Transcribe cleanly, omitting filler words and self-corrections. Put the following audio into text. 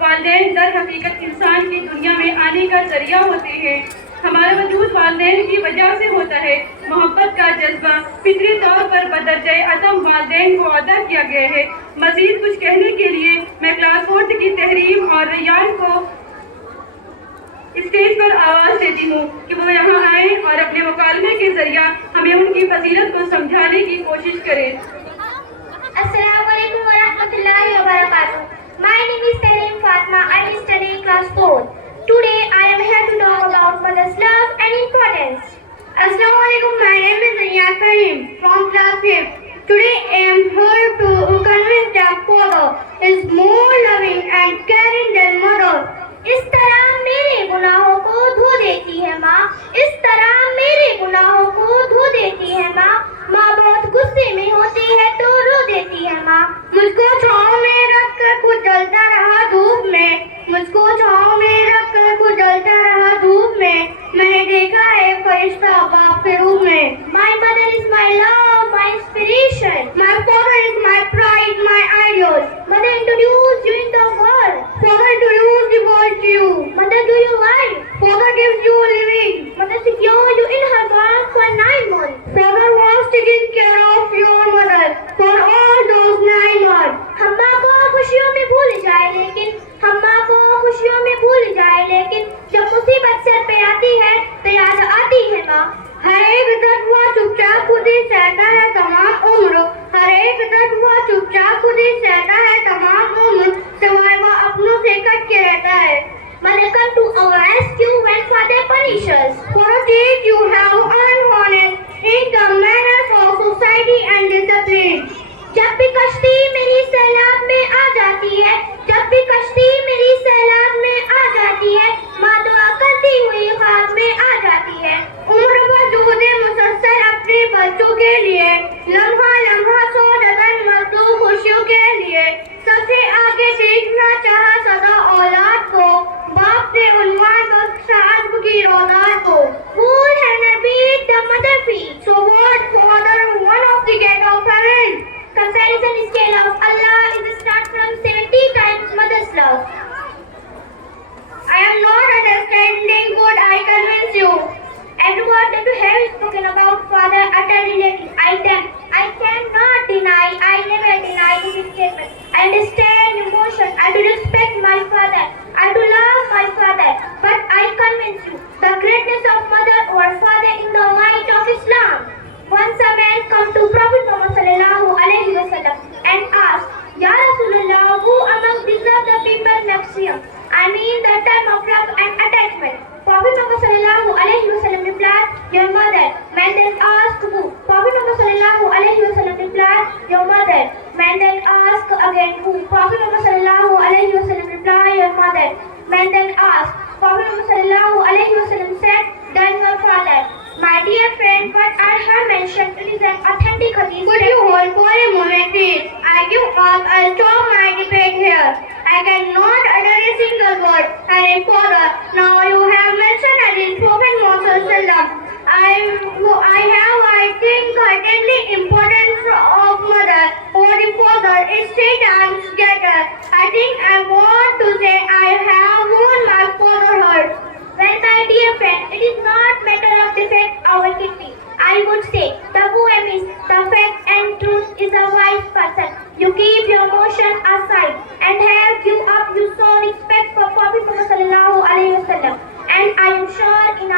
वालिदैन दर हकीकत इंसान की दुनिया में आने का जरिया होते हैं। हमारा वजूद वालिदैन की वजह से होता है। मोहब्बत का जज्बा फितरी तौर पर बदरजे अदम वालिदैन को अदा किया गया है। मज़ीद कुछ कहने के लिए मैं क्लास 4 की तहरीम और रैयान को स्टेज पर आवाज़ देती हूँ कि वो यहाँ आए और अपने मुकालमे के जरिया हमें उनकी फजीलत को समझाने की कोशिश करें। Assalamualaikum warahmatullahi wabarakatuh. My name is Tahreem Fatma. I am studying class 4. Today I am here to talk about mother's love and importance. Assalamualaikum. My name is Rayyan from class 5. Today I am here to convince that father is more loving and caring than mother. इस तरह मेरे गुनाहों को धो देती है माँ, इस तरह मेरे गुनाहों को धो देती है माँ। माँ बहुत गुस्से में होती है तो रो देती है माँ। मुझको छाँव में रख कर कुछ जलता रहा धूप में, मुझको छाँव में रख कर कुछ जलता रहा धूप में। मैंने देखा है फरिश्ता बाप के रूप में। My mother is my love, my inspiration. My father is my pride, my ideal. Mother introduced you in the world. Father introduced the world to you. Mother do you life. Father gives you living. Mother secures you in her arms for 9 months. Father was taking care of your mother for all those 9 months. हम माँ को खुशियों में भूल जाए लेकिन हम माँ को खुशियों में भूल जाए लेकिन जब मुसीबत सर पे आती है तो याद आती है माँ। हर एक दर्द हुआ चुपचाप खुद ही सहता है तमाम उम्र। हर एक दर्द हुआ चुपचाप खुद ही सहता है तमाम उम्र। सिवाय वह अपनों से कट के रहता है। Mother come to our rescue when father punishes. For a deed you have unhonest in the manners of society and discipline. जब भी कश्ती मेरी सैलाब में आ जाती है, जब भी कश्ती मेरी सैलाब में आ जाती है, माँ दुआ करती हुई ख्वाब में आ जाती है। उम्र भर जुहदे मुसलसल अपने बच्चों के लिए, लम्हा लम्हा 100 डज़न मजलूम खुशियों के लिए। सबसे आगे देखना चाहा सदा औलाद को, बाप ने उन्वान बख्शा अज़्म की औलाद को। Who'll have beat the mother feet? So what father one of the gate of heaven? Comparison scale of Allah is start from 70 times mother's love. I am not understanding what I convince you. Every word that you have spoken about father utterly lacking. I cannot deny, I never deny this statement. I understand emotion, I do respect my father, I do love my father, but I convince you the greatness of mother or father in the light of Islam. Once a man come to Prophet Muhammad sallallahu alaihi wasallam and asked, Ya Rasulullah, who among deserve the people next year? I mean the term of love and attachment. Prophet Muhammad sallallahu alaihi wasallam replied, your mother. Man then asked who? Prophet Muhammad sallallahu alaihi wasallam replied, your mother. Man then asked again who? Prophet Muhammad sallallahu alaihi wasallam replied, your mother. Man then asked. Prophet Muhammad sallallahu alaihi wasallam said, then your father. My dear friend, what I have mentioned, it is an authentic hadith. Could you hold for a moment, please? I give up, I'll stop my debate here. I cannot utter a single word. And father, now you have mentioned hadith Prophet Muhammad sallallahu I think certainly importance of mother or the father is 3 times greater. I think I want to say I have won my fatherhood. Well, my dear friend, it is not matter of defect or kidney. I would say the B.U.M.S, the fact and truth is a wise person. You keep your emotion aside and have give up you show respect for Prophet Muhammad sallallahu alaihi wasallam. And I am sure in